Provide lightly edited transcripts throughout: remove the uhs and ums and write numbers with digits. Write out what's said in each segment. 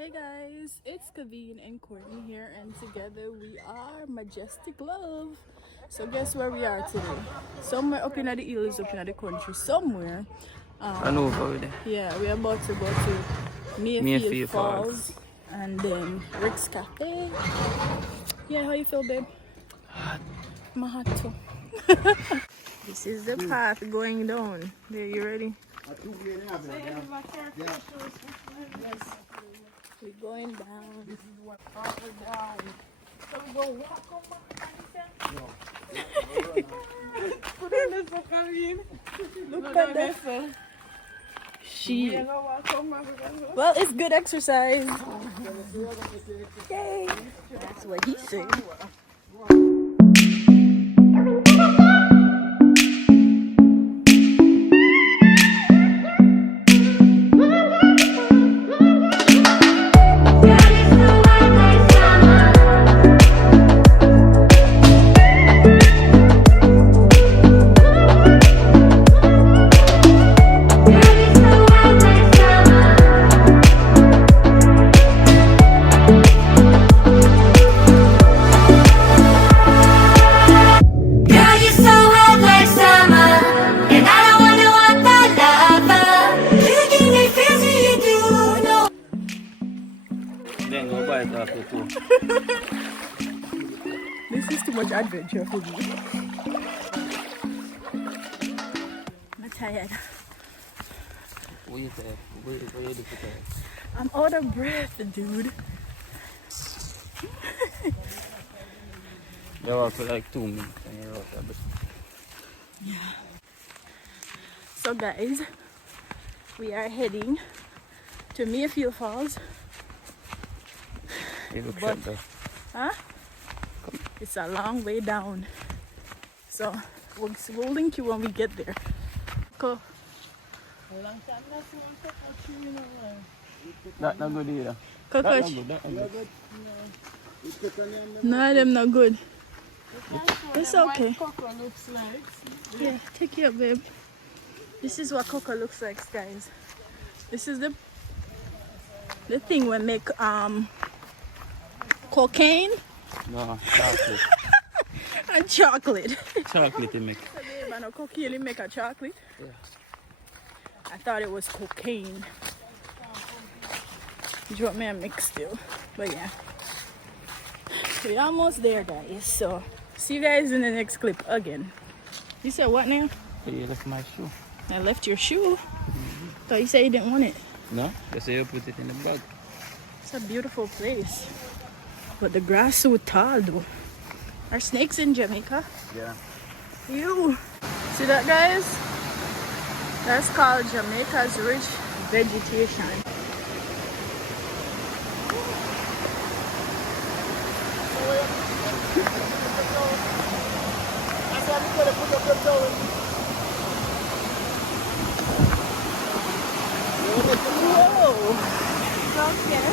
Hey guys, it's Kavine and Courtney here, and together we are Majestic Love. So guess where we are today? Somewhere up in the hills, up in the country, somewhere. I know over there. Yeah, we're about to go to Mayfield Falls and then Rick's Cafe. Yeah, how you feel, babe? Hot. My hot too. This is the path going down. There, you ready? Yes. We're going down. This is what we're down. So we go walk over. Look at that. She. Well, it's good exercise. Yay. That's what he said. This is too much adventure for me. I'm tired. Where you tired? I'm out of breath, dude. You're out for like 2 minutes and you're out of breath. Yeah. So guys, we are heading to Mayfield Falls. You look But, shut huh? It's a long way down. So we'll link you when we get there. Go. That's not good either. Cockroach. That's not good. No, them not good. It's okay. Cocoa looks like. Yeah, take it up, babe. This is what cocoa looks like, guys. This is the thing we make cocaine. No, chocolate. And chocolate. Chocolate you make. So babe, I know cocaine you make a chocolate. Yeah. I thought it was cocaine. You want me a mix still. But yeah. We're almost there, guys. So see you guys in the next clip again. You said what now? You left my shoe. I left your shoe. Thought you said you didn't want it. No? They say you put it in the bag. It's a beautiful place. But the grass so tall though. Are snakes in Jamaica? Yeah. Ew. See that, guys? That's called Jamaica's rich vegetation. Whoa! Okay.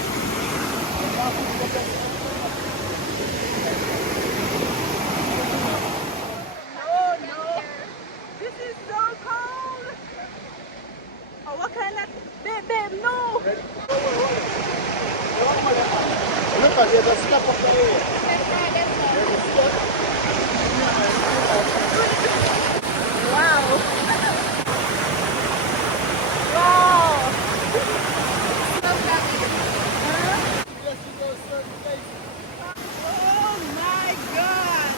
No. This is so cold. Oh, what kind of... Babe, no. Look at the step of the way. Wow. Wow. Oh my God.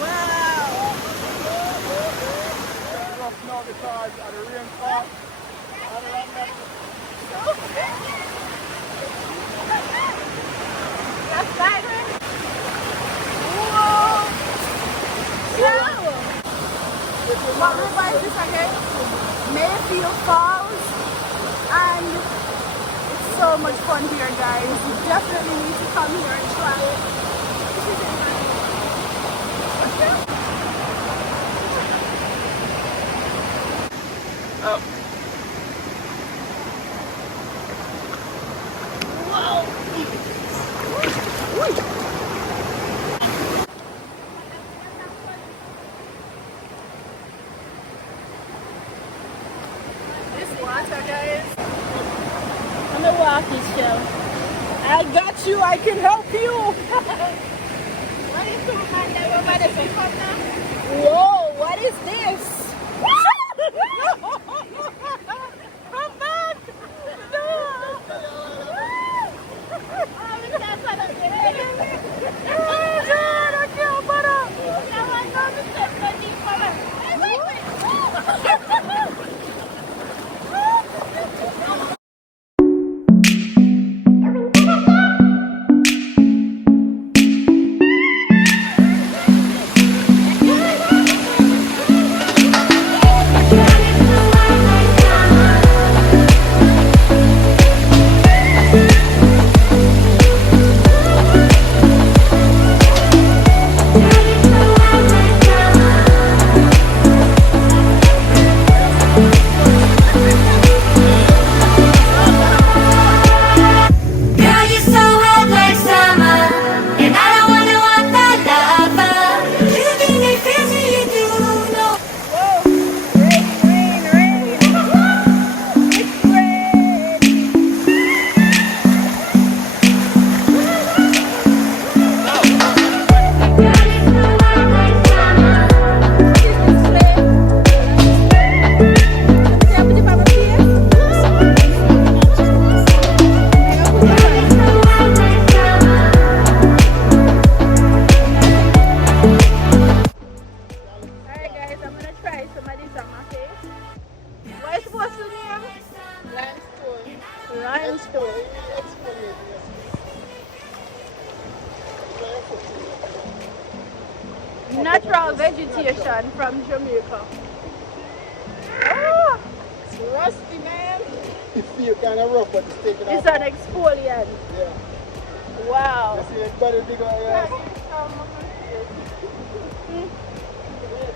Wow. Rough now because of the rainfall. That's siren. Whoa. Yeah. What river is this again? Mayfield Falls. And it's so much fun here, guys. You definitely need to come here and try it. Oh. This water, guys. I'm walking special. I got you. I can help you. What is the man that over there? So come now. Whoa! What is this? Come back. No. Oh, we can't put up the head. Oh God! I can't put up. That one no mistake, no deep color. Natural vegetation from Jamaica. Oh, It's rusty, man. You feel kind of rough, but it's taking it's off. an exfoliant. Yeah. Wow. You see it better dig on your ass.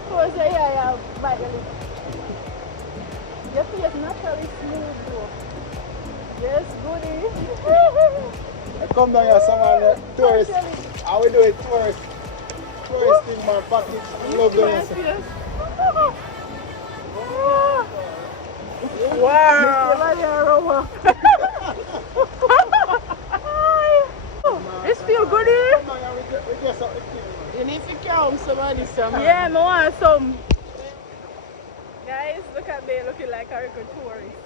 Close your ear, bite your lip. Your face naturally smooth though. Yes, goodie. I come down here, someone tourist. How we do it, tourist? Tourist thing, man. Package. I love doing it. Wow. This feel good here? You need to count somebody somewhere. Yeah, I want some. Guys, look at me looking like a record tourist.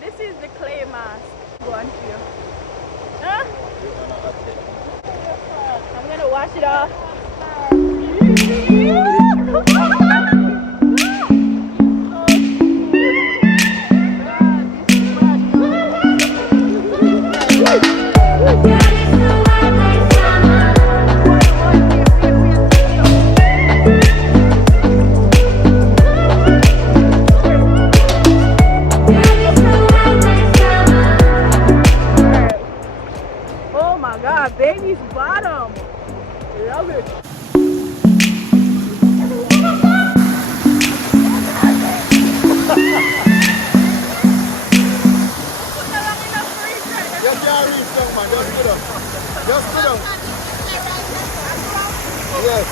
This is the clay mask. Go on here. Huh? I'm gonna wash it off. Oh my God, baby's bottom. Love it. Just can't reach down, man. Just sit down. Just sit down. Yes.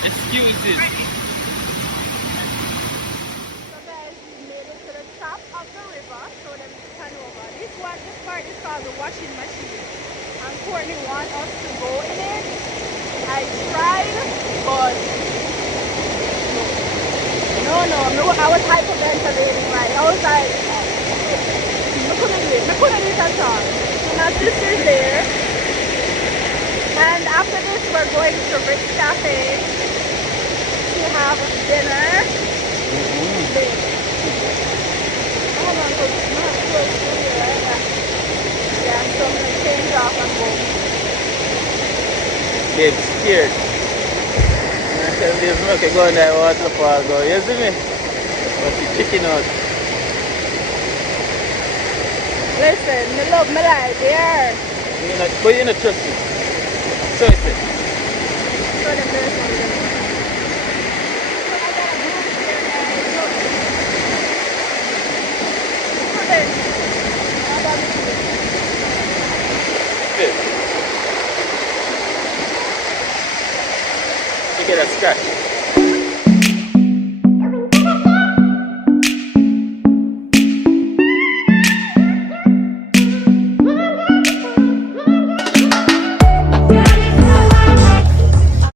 Excuses. So guys, we made it to the top of the river, so then we can over. This part is called the washing machine. And Courtney wants us to go in it. I tried, but no, I was hyperventilating, right? I was like, I couldn't do it at all. So my sister's there. And after this, we're going to Rick's Cafe to have dinner. Babe. Hold on, because it's not close to here, right? Yeah, so I'm going to change off and go. Babe, scared. I tell this milk go in that waterfall, go. You see me? But the chicken out. Listen, me love my life there. But you not trust me. So it's it. So the best one. So I got a group here, guys. Look. Look at this. How about Good. You get a scratch.